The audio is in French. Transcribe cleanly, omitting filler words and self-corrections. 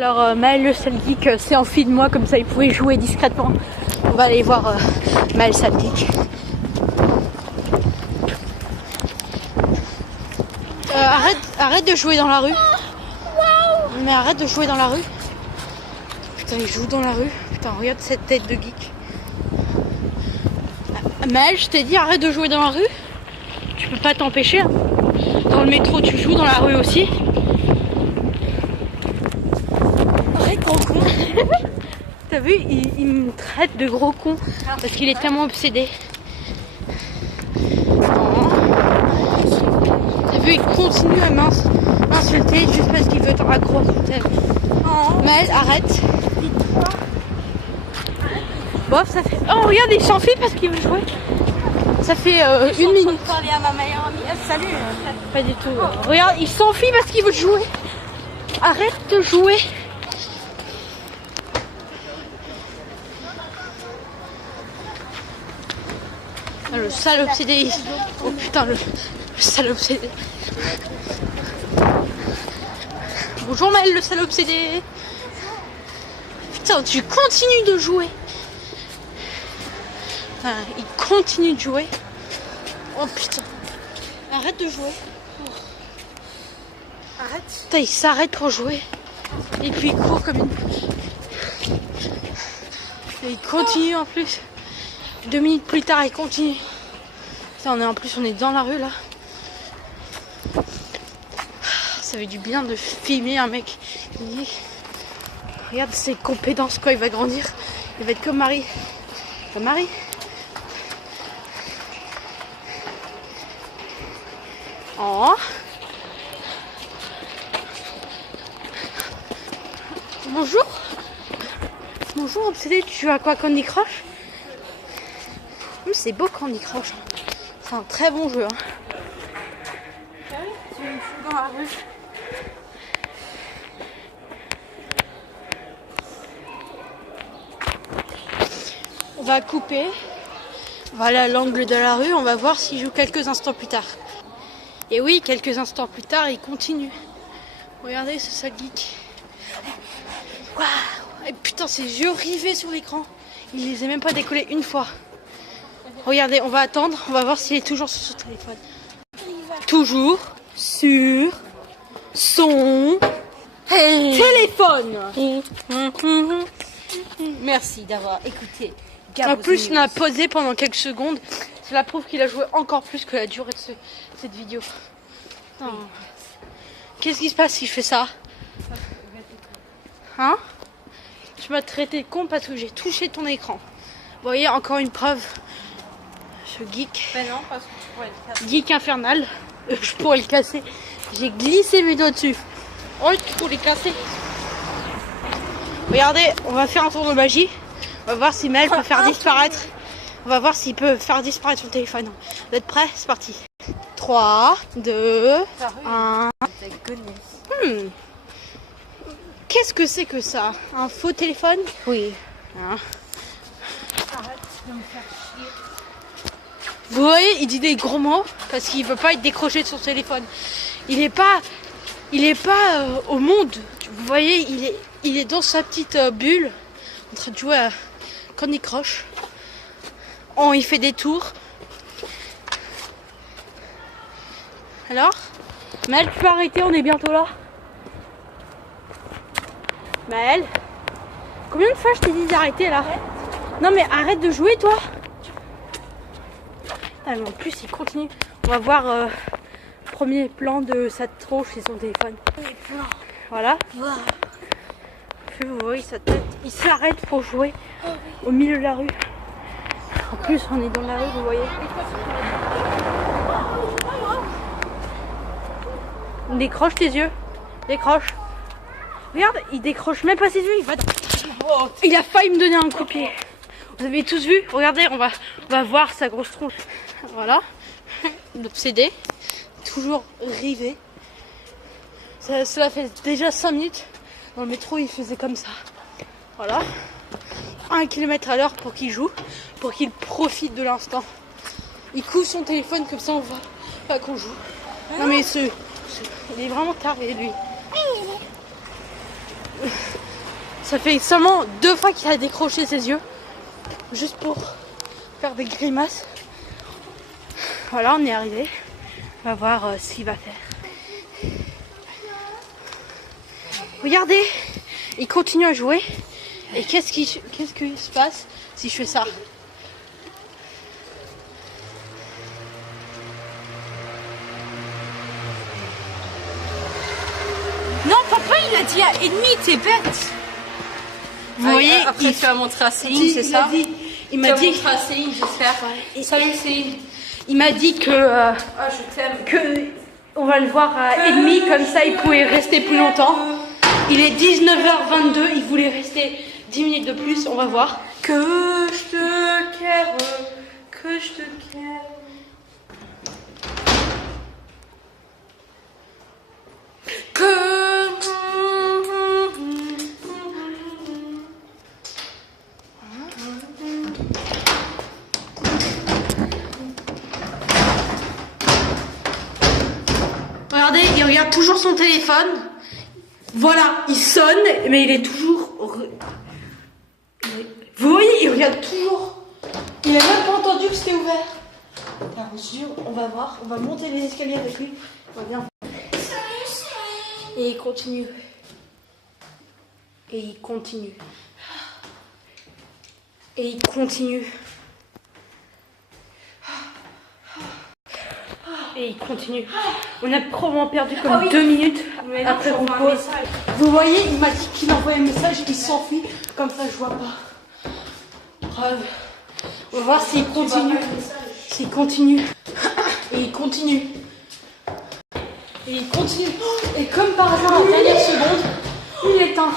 Alors Maël le sale geek s'est enfui de moi, comme ça il pouvait jouer discrètement. On va aller voir Maël sale geek. Arrête de jouer dans la rue. Mais arrête de jouer dans la rue. Putain, il joue dans la rue. Putain, regarde cette tête de geek. Maël, je t'ai dit arrête de jouer dans la rue. Tu peux pas t'empêcher. Hein. Dans le métro tu joues, dans la rue aussi. Arrête gros con. T'as vu, il me traite de gros con parce qu'il est tellement obsédé. T'as vu, il continue à m'insulter juste parce qu'il veut être accro sur tel. Maël, arrête. Bon, ça fait... Oh, regarde, il s'enfuit parce qu'il veut jouer. Ça fait une minute. Parler à ma meilleure amie. Salut. Pas du tout. Regarde, il s'enfuit parce qu'il veut jouer. Arrête de jouer. Ah, le sale obsédé. Oh putain, le sale obsédé. Bonjour Maël, le sale obsédé. Putain, tu continues de jouer. Ah, il continue de jouer. Oh putain. Arrête de jouer. Arrête. Putain, il s'arrête pour jouer. Et puis il court comme une... Et il continue en plus. 2 minutes plus tard, il continue. Putain, on est dans la rue là. Ça fait du bien de filmer un mec. Regarde ses compétences quand il va grandir. Il va être comme Marie. Comme Marie. Oh. Bonjour. Bonjour obsédé, tu joues à quoi, Candy Crush? C'est beau Candy Crush. C'est un très bon jeu. Hein. Tu me fous dans la rue. On va couper. Voilà l'angle de la rue. On va voir s'il joue quelques instants plus tard. Et oui, quelques instants plus tard, il continue. Regardez ce sale geek. Waouh. Et putain, ses yeux rivés sur l'écran. Il les a même pas décollés une fois. Regardez, on va attendre. On va voir s'il est toujours sur son téléphone. Toujours sur son téléphone. Merci d'avoir écouté. En plus, on a posé pendant quelques secondes. Cela prouve qu'il a joué encore plus que la durée de cette vidéo. Oh. Qu'est-ce qui se passe si je fais ça? Hein? Tu m'as traité de con parce que j'ai touché ton écran. Vous voyez, encore une preuve. Ce geek. Ben non, parce que tu pourrais le casser. Geek infernal. Je pourrais le casser. J'ai glissé mes doigts dessus. Oh, tu pourrais le casser. Regardez, on va faire un tour de magie. On va voir si Maël peut faire disparaître. On va voir s'il peut faire disparaître son téléphone. Vous êtes prêts? C'est parti. 3, 2, 1. Qu'est-ce que c'est que ça? Un faux téléphone? Oui. Hein? Arrête de me faire chier. Vous voyez, il dit des gros mots parce qu'il veut pas être décroché de son téléphone. Il est pas au monde. Vous voyez, il est dans sa petite bulle en train de jouer à Candy Crush. Oh, il fait des tours. Alors, Maël, tu peux arrêter, on est bientôt là. Maël, combien de fois je t'ai dit d'arrêter là? Non mais arrête de jouer toi. Ah, mais en plus il continue. On va voir premier plan de sa tronche et son téléphone. Voilà. Vous voyez sa tête. Il s'arrête pour jouer au milieu de la rue. En plus on est dans la rue, vous voyez. Décroche tes yeux. Décroche. Regarde, il décroche même pas ses yeux. Il a failli me donner un coup de pied. Vous avez tous vu? Regardez, on va voir sa grosse tronche. Voilà. L'obsédé. Toujours rivé. Cela fait déjà 5 minutes. Dans le métro, il faisait comme ça. Voilà. 1 km à l'heure pour qu'il joue. Pour qu'il profite de l'instant. Il couvre son téléphone comme ça on voit pas qu'on joue. Non mais il est vraiment taré lui. Ça fait seulement 2 fois qu'il a décroché ses yeux. Juste pour faire des grimaces. Voilà, on est arrivé. On va voir ce qu'il va faire. Regardez, il continue à jouer. Et qu'est-ce qui se passe si je fais ça? Non, papa, il a dit à ennemi, t'es bête. Vous voyez, après tu vas montrer à Céline, c'est ça? Il m'a dit à Céline, j'espère. Salut Céline. Il m'a dit que Je t'aime. que on va le voir à ennemi, comme ça il pouvait rester plus longtemps. Il est 19h22, il voulait rester 10 minutes de plus, on va voir. Que je te kère, que je te kère. Regardez, il regarde toujours son téléphone. Voilà, il sonne, mais il est toujours... Vous voyez, il regarde toujours. Il a même pas entendu que c'était ouvert. Alors, on va voir, on va monter les escaliers avec lui. On va bien. Et il continue. Et il continue. Et il continue. Et il continue. On a probablement perdu comme 2 minutes après qu'on pose. Vous voyez, il m'a dit qu'il envoie un message, il s'enfuit. Comme ça, je vois pas. Preuve. On va voir s'il continue. S'il continue. Et il continue. Et il continue. Et comme par hasard, en dernière seconde, il éteint.